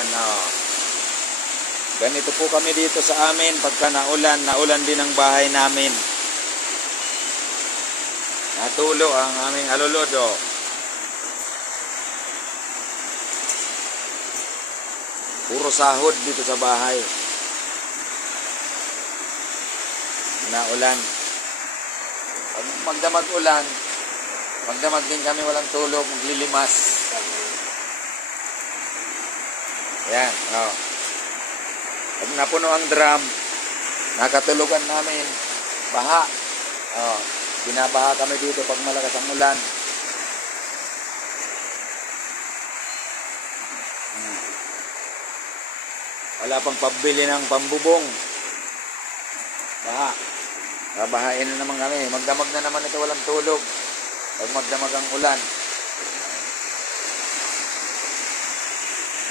Yan, oh. Ganito po kami dito sa amin. Pagka naulan din ang bahay namin. Natulo ang aming alulod, oh. Puro sahod dito sa bahay. Naulan. Pag magdamag ulan, magdamag din kami walang tulog, maglilimas. Yan, oh. Pag napuno ang drum, nakatulugan namin, baha. Oh, binabaha kami dito pag malakas ang ulan. Wala pang pabili ng pambubong. Baha. Babahain na naman kami. Magdamag na naman ito, walang tulog. Pag magdamag ang ulan.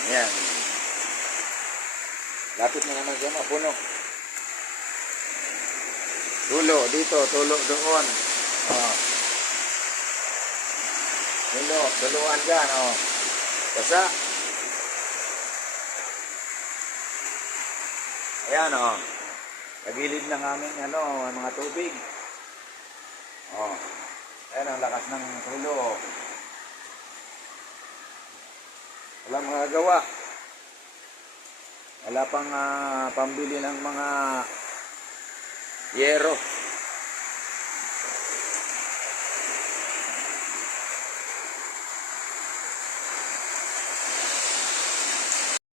Ayan. Lapit na naman siya, mapuno. Tulo dito, tulo doon. Oh. Tuluan dyan, oh. Basa. Ayan, oh. Tagilid ng aming, mga tubig. Oh. Ayan, ang lakas ng tulo, oh. Walang magagawa. Wala pang pambili ng mga yero.